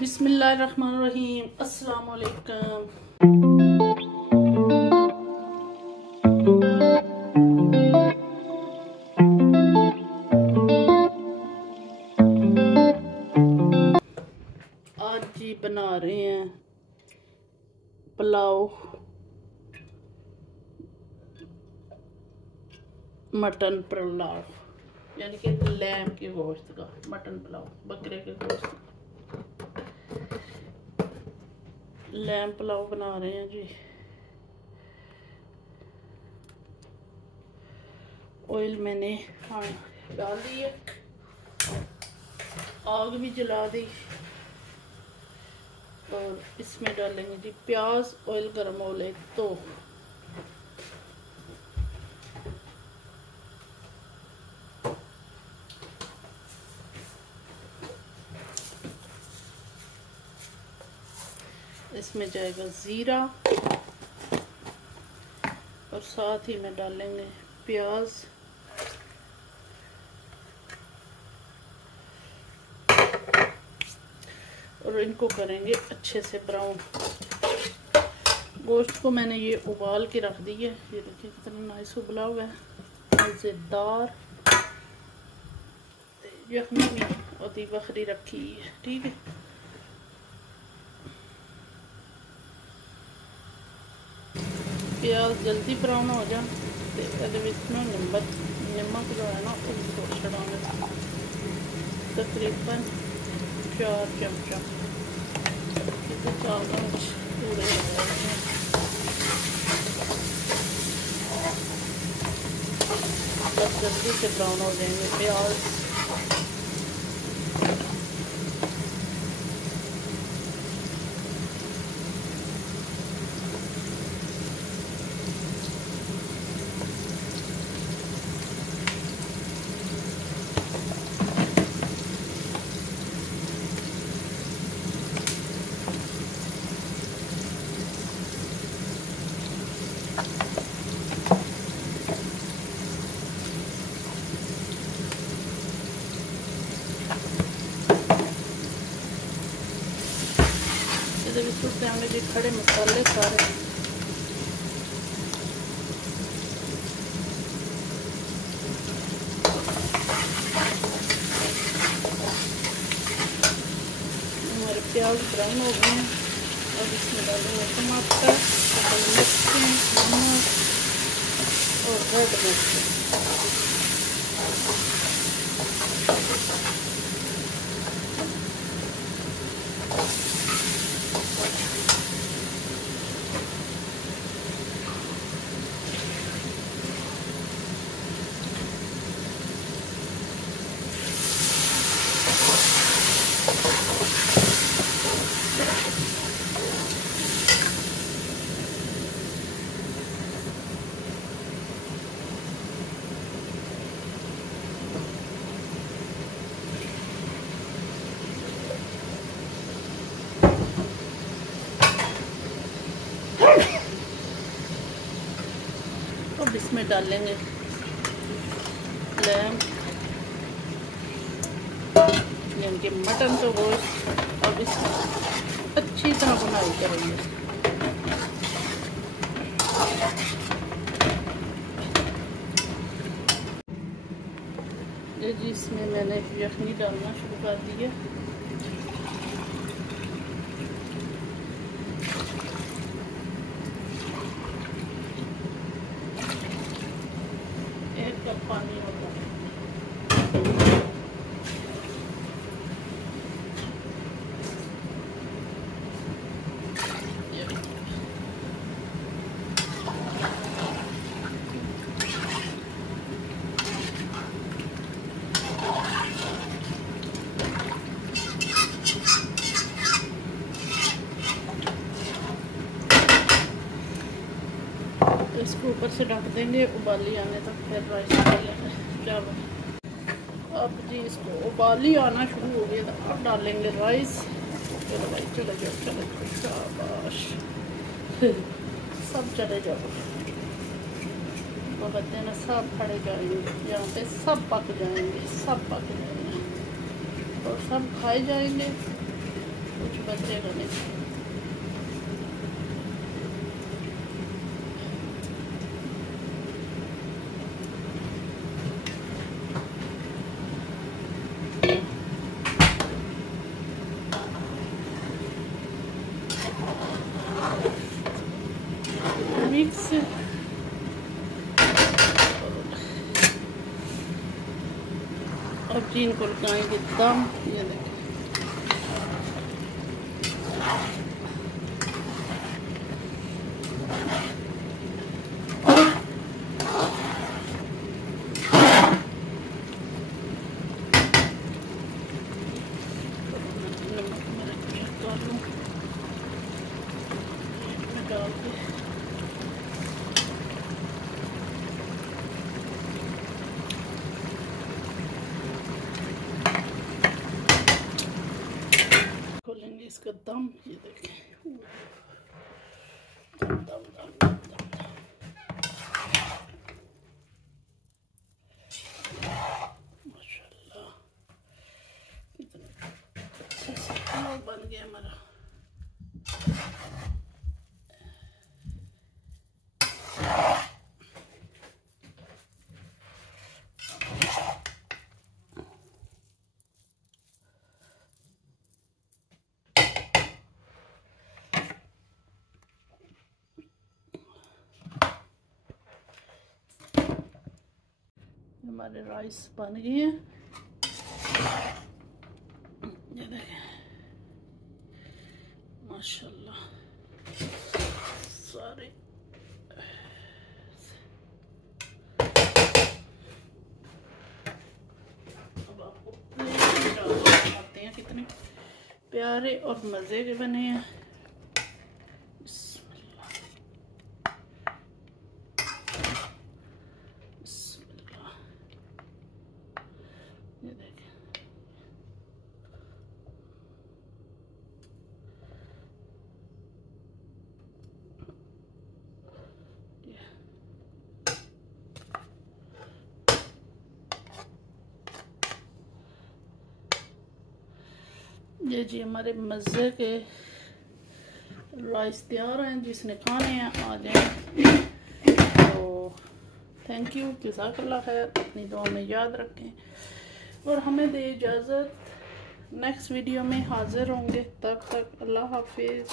बिस्मिल्लाहिर्रहमानिर्रहीम। अस्सलाम वालेकुम। आज जी बना रहे हैं पुलाव, मटन पुलाव, यानी कि लैम के गोश्त का मटन पुलाव, बकरे के गोश्त का लैम पुलाव बना रहे हैं जी। ऑयल मैंने डाल दी है, आग भी जला दी और इसमें डालेंगे जी प्याज। ऑयल गर्म हो ले तो इसमें जाएगा ज़ीरा और साथ ही में डालेंगे प्याज। और इनको करेंगे अच्छे से ब्राउन। गोश्त को मैंने ये उबाल के रख दी है, ये देखिए कितना नाइस उबला हुआ है, मज़ेदार। यखनी भी अति बखरी रखी है, ठीक है। प्याज जल्दी ब्राउन हो जाए तो नमक जो है ना उसको चढ़ाने तकरीबन 4 चमचा पूरे बस जल्दी से ब्राउन हो जाएंगे प्याज। होंगे जी खड़े मसाले सारे, हमारे प्याज ब्राउन हो गए हैं। अब इसमें डालेंगे टमाटर, मिर्ची, नमक और रेड मिर्ची। अब इसमें डालेंगे लैम यानी कि मटन का गोश्त। अब इसमें अच्छी तरह बुनाई करेंगे। ये जी इसमें मैंने यखनी डालना शुरू कर दी है। पानी होगा इसको ऊपर से ढक देंगे उबाली आने तक, फिर राइस डालेंगे। चलो अब जी इसको उबाली आना शुरू हो गया तो अब डालेंगे राइस। चलो भाई चले जाओ, चले जाओ, शाबाश सब चले जाओ। बहुत देना सब खड़े जाएंगे, यहाँ पे सब पक जाएंगे, सब पक जाएंगे और सब खाए जाएंगे। कुछ बचेगा नहीं। मिक्स अब जी इनको लगाएंगे दम। ये देखिए डाल के खोलेंगे इसका दम। ये देखें दम दम दम दम दम दम। माशाल्लाह कितना अच्छा सा पुलाव बन गया हमारा। हमारे राइस बन गए हैं। ये देखें माशाल्लाह सारे। अब आपको दिखाते हैं कितने प्यारे और मज़े के बने हैं। ये देखें ये जी हमारे मज़े के राइस तैयार हैं। जिसने खाने हैं आ जाए। तो थैंक यू, जज़ाकल्लाह खैर। अपनी दुआ में याद रखें और हमें दे इजाज़त। नेक्स्ट वीडियो में हाज़िर होंगे। तब तक अल्लाह हाफिज़।